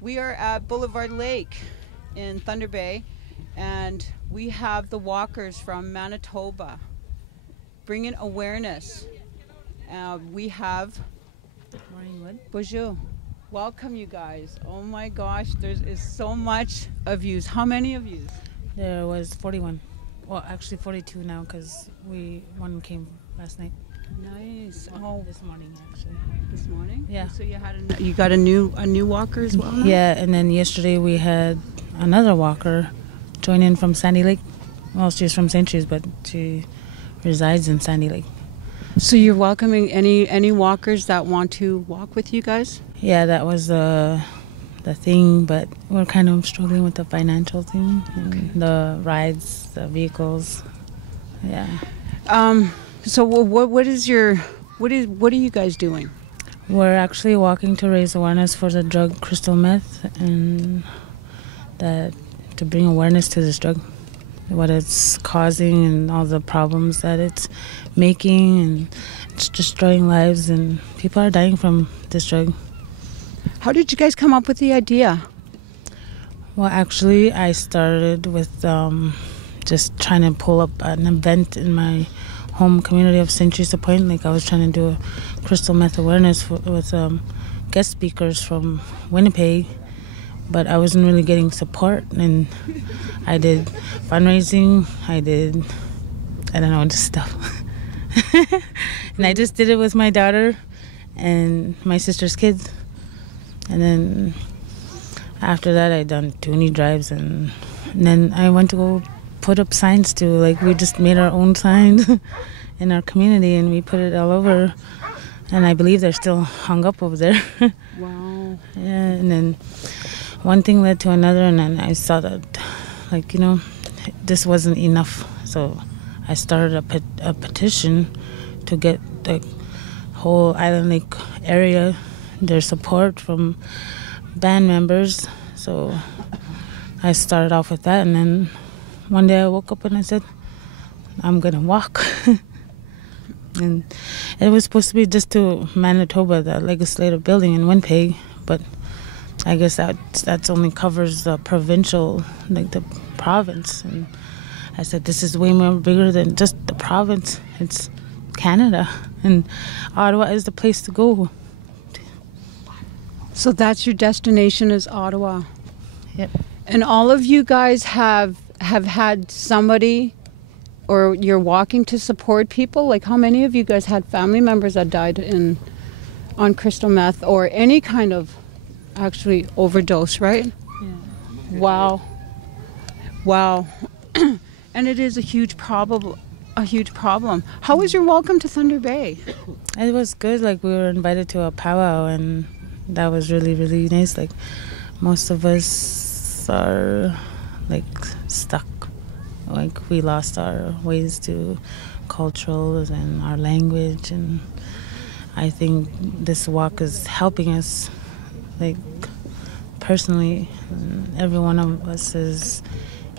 We are at Boulevard Lake in Thunder Bay, and we have the walkers from Manitoba bringing awareness. We have Bonjour. Welcome, you guys. Oh my gosh, there is so much of yous. How many of yous? There was 41. Well, actually 42 now because one came last night. Nice. Oh, this morning actually. This morning? Yeah. So you got a new walker as well now? Yeah, and then yesterday we had another walker join in from Sandy Lake. Well, she's from St. Jude's, but she resides in Sandy Lake. So you're welcoming any walkers that want to walk with you guys? Yeah, that was the thing, but we're kind of struggling with the financial thing, and the rides, the vehicles. Yeah. So what are you guys doing? We're actually walking to raise awareness for the drug crystal meth, and to bring awareness to this drug, what it's causing and all the problems that it's making, and it's destroying lives, and people are dying from this drug. How did you guys come up with the idea? Well, actually, I started with just trying to pull up an event in my home community of St. Teresa Point. Like, I was trying to do a crystal meth awareness with guest speakers from Winnipeg, but I wasn't really getting support. And I did fundraising, I don't know, just stuff. And I just did it with my daughter and my sister's kids. And then after that, I done toonie drives, and then I went to go put up signs too. Like, we just made our own signs in our community, and we put it all over. And I believe they're still hung up over there. Wow. Yeah, and then one thing led to another, and then I saw that, this wasn't enough. So I started a petition to get the whole Island Lake area their support from band members. So I started off with that, and then one day I woke up and I said, I'm gonna walk. And it was supposed to be just to Manitoba, the legislative building in Winnipeg, but I guess that's only covers the provincial, like the province. And I said, this is way more bigger than just the province. It's Canada, and Ottawa is the place to go. So that's your destination, is Ottawa. Yep. And all of you guys have had somebody, or you're walking to support people? Like, how many of you guys had family members that died on crystal meth or any kind of actually overdose, right? Yeah. Wow. And it is a huge problem. How was your welcome to Thunder Bay? It was good. Like, we were invited to a powwow, and that was really, really nice. Like, most of us are like stuck. Like, we lost our ways to cultural and our language, and I think this walk is helping us, like, personally. Every one of us is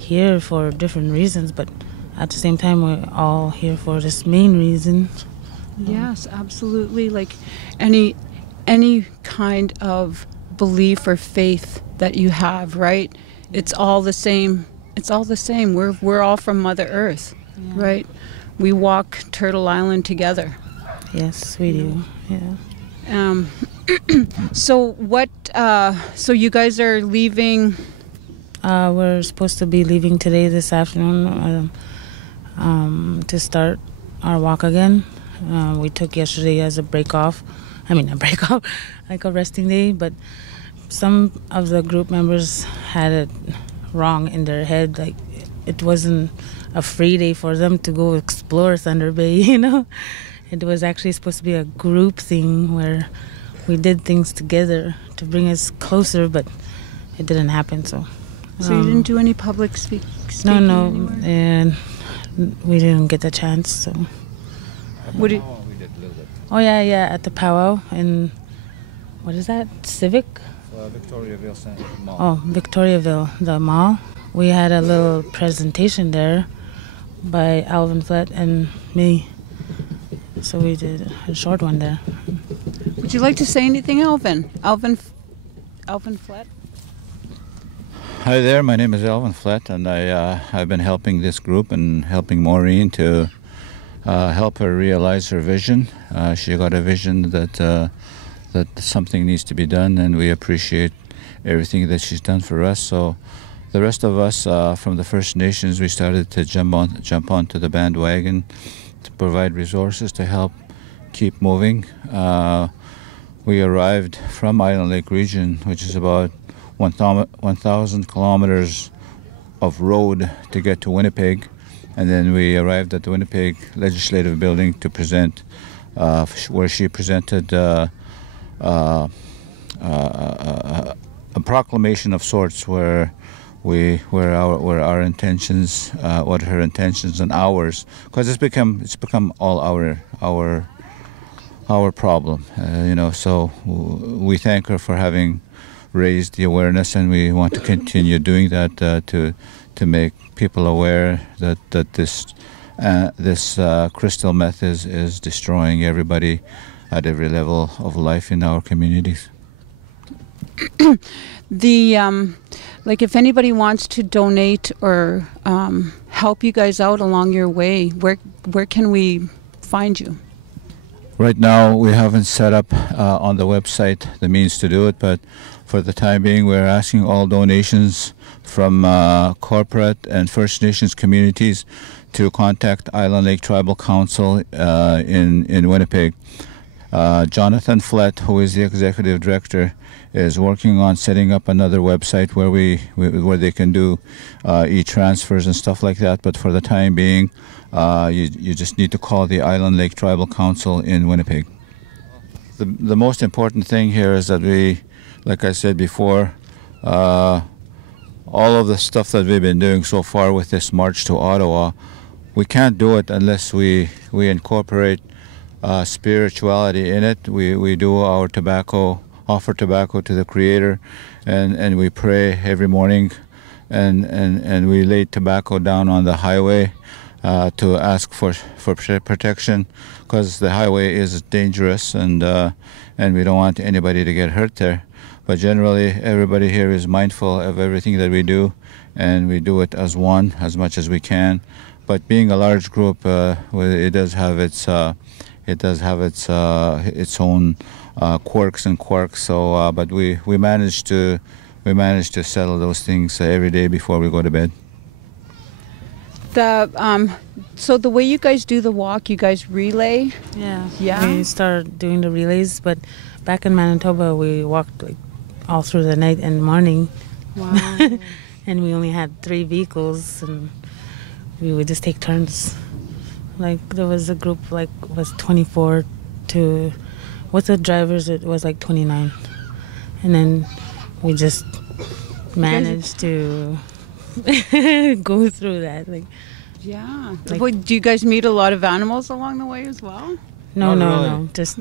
here for different reasons, but at the same time we're all here for this main reason. Yes, absolutely. Like, any kind of belief or faith that you have, right? It's all the same. We're all from Mother Earth, yeah. Right? We walk Turtle Island together. Yes, we do. Yeah. So so you guys are leaving? We're supposed to be leaving today, this afternoon, to start our walk again. We took yesterday as a break off, like a resting day, but some of the group members had it wrong in their head. Like, it wasn't a free day for them to go explore Thunder Bay, It was actually supposed to be a group thing where we did things together to bring us closer, but it didn't happen. So you didn't do any public speaking? No, anymore? And we didn't get the chance. So we did a little bit. Oh yeah, at the powwow in, what is that, Civic? Victoriaville Mall. Oh, Victoriaville, the mall. We had a little presentation there by Alvin Flett and me. So we did a short one there. Would you like to say anything, Alvin? Alvin Flett? Hi there, my name is Alvin Flett, and I've been helping this group and helping Maureen to help her realize her vision. She got a vision that something needs to be done, and we appreciate everything that she's done for us. So the rest of us from the First Nations, we started to jump onto the bandwagon to provide resources to help keep moving. We arrived from Island Lake region, which is about 1,000 kilometers of road to get to Winnipeg, and then we arrived at the Winnipeg Legislative Building to present, where she presented a proclamation of sorts, where our intentions, what her intentions and ours, because it's become all our problem, So we thank her for having raised the awareness, and we want to continue doing that to make people aware that this crystal meth is destroying everybody at every level of life in our communities. Like if anybody wants to donate or help you guys out along your way, where can we find you? Right now, we haven't set up on the website the means to do it, but for the time being, we're asking all donations from corporate and First Nations communities to contact Island Lake Tribal Council in Winnipeg. Jonathan Flett, who is the executive director, is working on setting up another website where they can do e-transfers and stuff like that. But for the time being, you just need to call the Island Lake Tribal Council in Winnipeg. The most important thing here is that we, like I said before, all of the stuff that we've been doing so far with this march to Ottawa, we can't do it unless we incorporate spirituality in it. We do our offer tobacco to the Creator, and we pray every morning, and we lay tobacco down on the highway to ask for protection, because the highway is dangerous, and we don't want anybody to get hurt there. But generally, everybody here is mindful of everything that we do, and we do it as one as much as we can. But being a large group, it does have its own quirks and quirks. So, but we manage to settle those things every day before we go to bed. So the way you guys do the walk, you guys relay? Yeah. We started doing the relays, but back in Manitoba, we walked like all through the night and morning. Wow. And we only had 3 vehicles, and we would just take turns. Like there was a group was 24 to, with the drivers it was like 29, and then we just managed to go through that. Yeah. Do you guys meet a lot of animals along the way as well? No. Just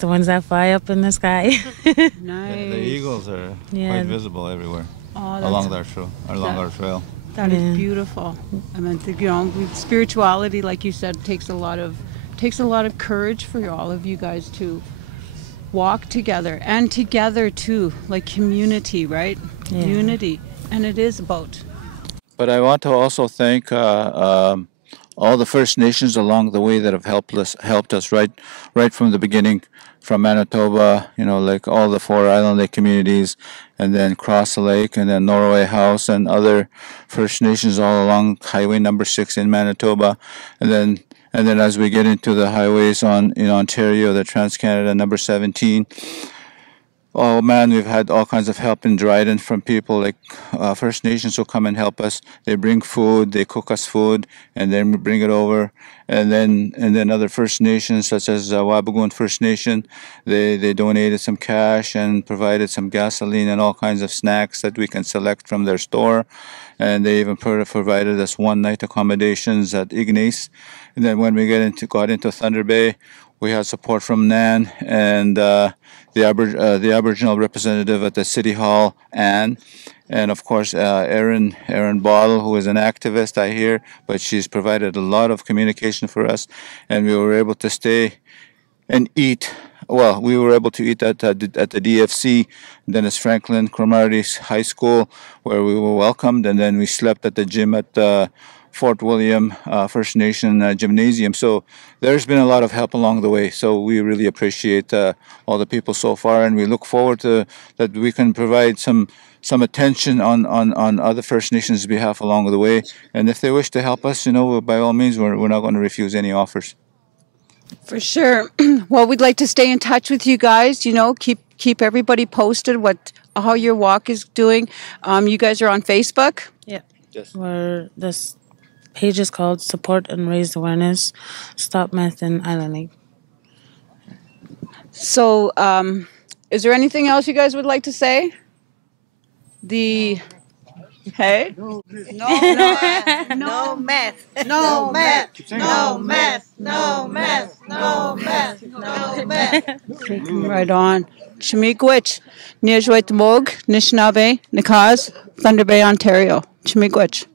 the ones that fly up in the sky. Nice. The eagles are quite visible everywhere along our trail. That is beautiful. I mean, spirituality, like you said, takes a lot of courage for all of you guys to walk together, and together too, like community, right? Yeah. Unity, and it is about. But I want to also thank all the First Nations along the way that have helped us right from the beginning, from Manitoba, like all the 4 Island Lake communities, and then Cross the Lake, and then Norway House, and other First Nations all along Highway number 6 in Manitoba, and then as we get into the highways in Ontario, the Trans-Canada number 17. Oh man, we've had all kinds of help in Dryden from people like First Nations who come and help us. They bring food, they cook us food, and then we bring it over. And then other First Nations, such as Wabagoon First Nation, they donated some cash and provided some gasoline and all kinds of snacks that we can select from their store. And they even provided us 1-night accommodations at Ignace. And then when we got into Thunder Bay, we had support from Nan and the Aboriginal representative at the City Hall, Anne, and of course Erin Bottle, who is an activist, I hear, but she's provided a lot of communication for us, and we were able to stay and eat well, we were able to eat at the DFC, Dennis Franklin Cromartie High School, where we were welcomed, and then we slept at the gym at Fort William First Nation Gymnasium. So there's been a lot of help along the way. So we really appreciate all the people so far, and we look forward to that we can provide some attention on other First Nations' behalf along the way. And if they wish to help us, by all means, we're not going to refuse any offers. For sure. Well, we'd like to stay in touch with you guys. Keep everybody posted how your walk is doing. You guys are on Facebook. Yeah. Yes. Where this page is called Support and Raise Awareness, Stop Meth in Island Lake. So, is there anything else you guys would like to say? Hey? No meth. No meth. No meth. No meth. No meth. No meth. Right on. Chimiigwech, Nijwet Mog, Nishnabé, Nikaz, Thunder Bay, Ontario. Chimiigwech.